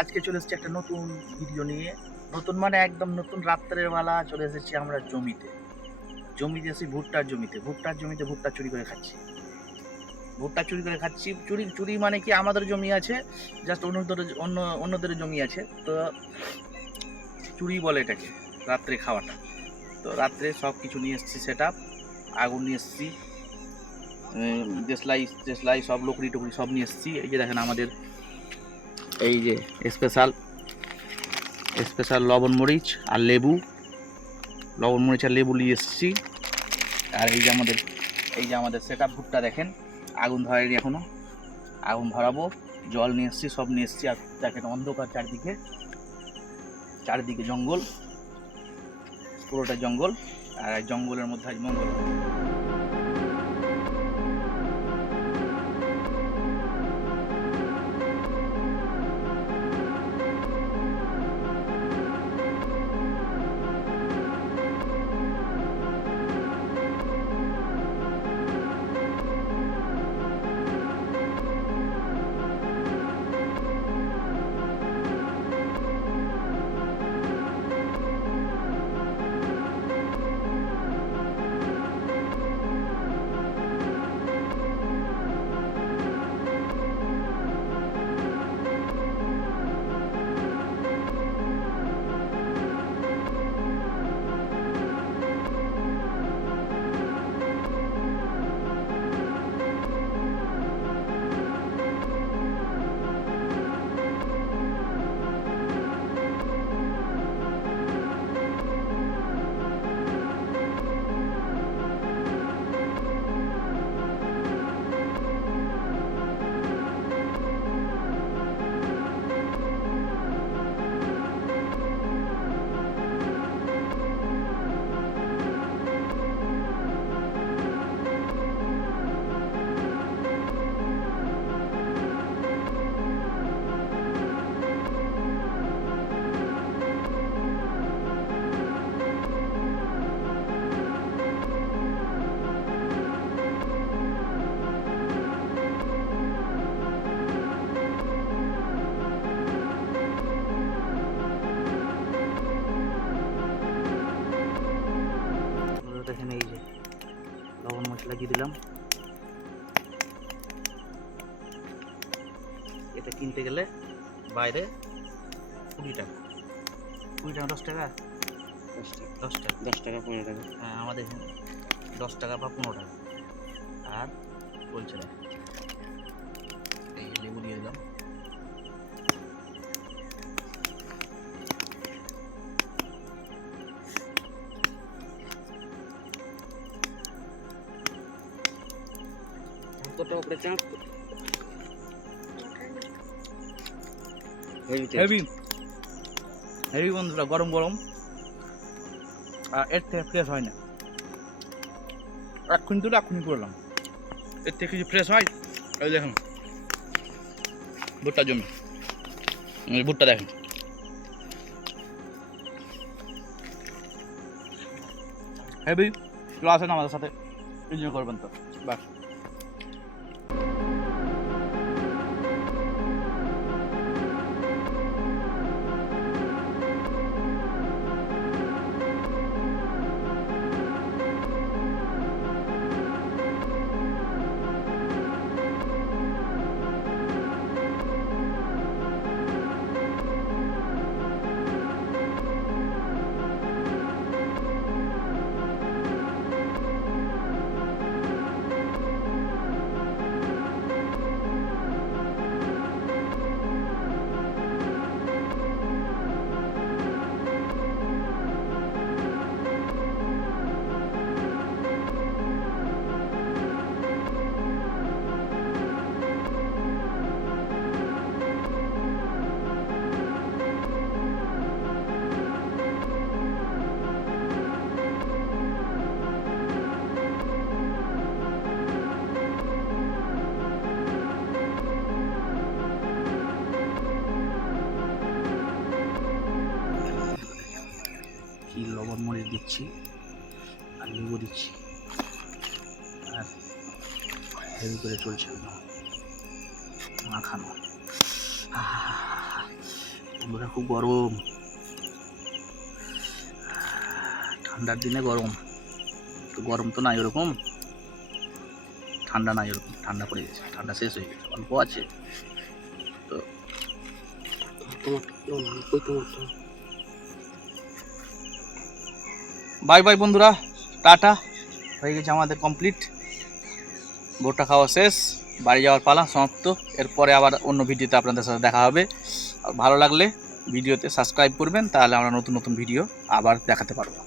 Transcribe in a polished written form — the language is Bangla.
আজকে চলে এসেছি একটা নতুন ভিডিও নিয়ে। নতুন মানে একদম নতুন, রাত্রের বেলা চলে এসেছি আমরা জমিতে। জমিতে এসে ভুট্টার জমিতে ভুট্টা চুরি করে খাচ্ছি। চুরি চুরি মানে কি, আমাদের জমি আছে, জাস্ট অন্যদের জমি আছে, তো চুরি বলে এটাকে, রাত্রে খাওয়াটা। তো রাত্রে সব কিছু নিয়ে এসেছি, সেট আপ, আগুন নিয়ে এসেছি, দেশলাই টেসলাই সব লকড়ি টুকরি সব নিয়ে এসেছি। এই যে দেখেন আমাদের এই যে স্পেশাল স্পেশাল লবণ মরিচ আর লেবু, নিয়ে এসেছি। আর এই যে আমাদের সেট আপ ভুট্টা দেখেন, আগুন ধরায়নি এখনো, আগুন ধরাবো। জল নিয়ে এসেছি, সব নিয়ে এসেছি। আর দেখেন অন্ধকার, চারিদিকে জঙ্গল, পুরোটা জঙ্গল। আর জঙ্গলের মধ্যে আজ মঙ্গল। দেখেন এই যে লবণ মশলা দিয়ে দিলাম। এটা কিনতে গেলে বাইরে 20 টাকা, 10 টাকা, 10 টাকা 15 টাকা। হ্যাঁ, আমাদের এখানে 10 টাকা বা 15 টাকা। আর বলছে না, এই লেবু দিয়ে দিলাম। কত উপরে চাপ হেভি হেভি বন্ধুরা, গরম গরম। আর এর থেকে ফ্রেশ হয় না, এক্ষুনি তুলে এক্ষুনি করলাম। এর থেকে কিছু ফ্রেশ হয়? এই দেখুন ভুট্টার জমি, ভুট্টা দেখেন। হেভি, চলে আসেন আমাদের সাথে, এনজয় করবেন তো বাস। কি লবণ মরিচ দিচ্ছি আর লেবু দিচ্ছি, আর হেভি করে চলছে মাখানো। বন্ধুরা খুব গরম, ঠান্ডার দিনে গরম, তো গরম তো নাই ওরকম, ঠান্ডা নাই ওরকম, ঠান্ডা পড়ে গেছে, ঠান্ডা শেষ হয়ে গেছে, অল্প আছে তো। বাই বাই বন্ধুরা, টাটা, হয়ে গেছে আমাদের কমপ্লিট, ভুট্টা খাওয়া শেষ, বাড়ি যাওয়ার পালা সমাপ্ত। এরপরে আবার অন্য ভিডিওতে আপনাদের সাথে দেখা হবে। আর ভালো লাগলে ভিডিওতে সাবস্ক্রাইব করবেন, তাহলে আমরা নতুন নতুন ভিডিও আবার দেখাতে পারবো।